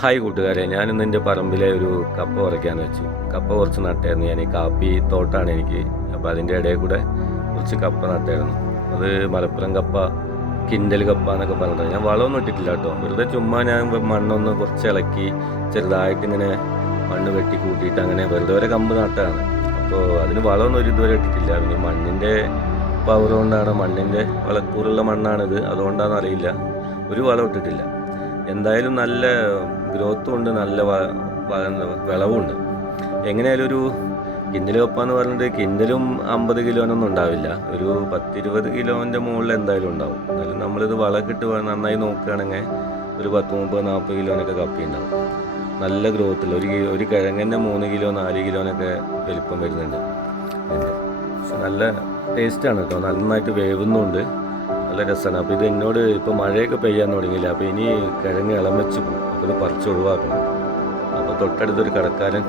Hi കൂട്ടുകാരെ, ഞാനിന്ന് എൻ്റെ പറമ്പിലെ ഒരു കപ്പ പറിക്കാൻ വെച്ചു. കപ്പ കുറച്ച് നട്ടായിരുന്നു. ഞാൻ ഈ കാപ്പി തോട്ടാണ് എനിക്ക്. അപ്പോൾ അതിൻ്റെ ഇടയിൽ കൂടെ കുറച്ച് കപ്പ നട്ടായിരുന്നു. അത് മലപ്പുറം കപ്പ, കിൻഡൽ കപ്പ എന്നൊക്കെ പറഞ്ഞിട്ട് ഞാൻ വളമൊന്നും ഇട്ടിട്ടില്ല കേട്ടോ. വെറുതെ ചുമ്മാ ഞാൻ മണ്ണൊന്ന് കുറച്ച് ഇളക്കി ചെറുതായിട്ട് ഇങ്ങനെ മണ്ണ് വെട്ടി കൂട്ടിയിട്ട് അങ്ങനെ വെറുതെ ഒരു കമ്പ് നട്ടതാണ്. അപ്പോൾ അതിന് വളമൊന്നും ഇതുവരെ ഇട്ടിട്ടില്ല. പിന്നെ മണ്ണിൻ്റെ പവർ കൊണ്ടാണ്, മണ്ണിൻ്റെ വളക്കൂറുള്ള മണ്ണാണിത്, അതുകൊണ്ടാണെന്ന് അറിയില്ല, ഒരു വളം ഇട്ടിട്ടില്ല. എന്തായാലും നല്ല ഗ്രോത്തും ഉണ്ട്, നല്ല വിളവുണ്ട്. എങ്ങനെയായാലും ഒരു കിൻഡൽ കപ്പ എന്ന് പറഞ്ഞിട്ട് കിൻഡലും 50 കിലോനൊന്നും ഉണ്ടാവില്ല, ഒരു 10-20 കിലോൻ്റെ മുകളിൽ എന്തായാലും ഉണ്ടാവും. എന്നാലും നമ്മളിത് വളമൊക്കെ ഇട്ട് നന്നായി നോക്കുകയാണെങ്കിൽ ഒരു 10-30-40 കിലോനൊക്കെ കപ്പി ഉണ്ടാവും. നല്ല ഗ്രോത്തിൽ ഒരു കിഴങ്ങന്നെ 3 കിലോ 4 കിലോനൊക്കെ വലിപ്പം വരുന്നുണ്ട് ഇതിൻ്റെ. പക്ഷെ നല്ല ടേസ്റ്റാണ് കേട്ടോ, നന്നായിട്ട് വേവുന്നുണ്ട്, നല്ല രസമാണ്. അപ്പോൾ ഇത് എന്നോട് ഇപ്പോൾ മഴയൊക്കെ പെയ്യാൻ തുടങ്ങിയില്ല, അപ്പോൾ ഇനി കിഴങ്ങ് ഇളം വെച്ച് പോകും, അപ്പോൾ ഇത് പറിച്ച് ഒഴിവാക്കണം. അപ്പോൾ തൊട്ടടുത്തൊരു കടക്കാരൻ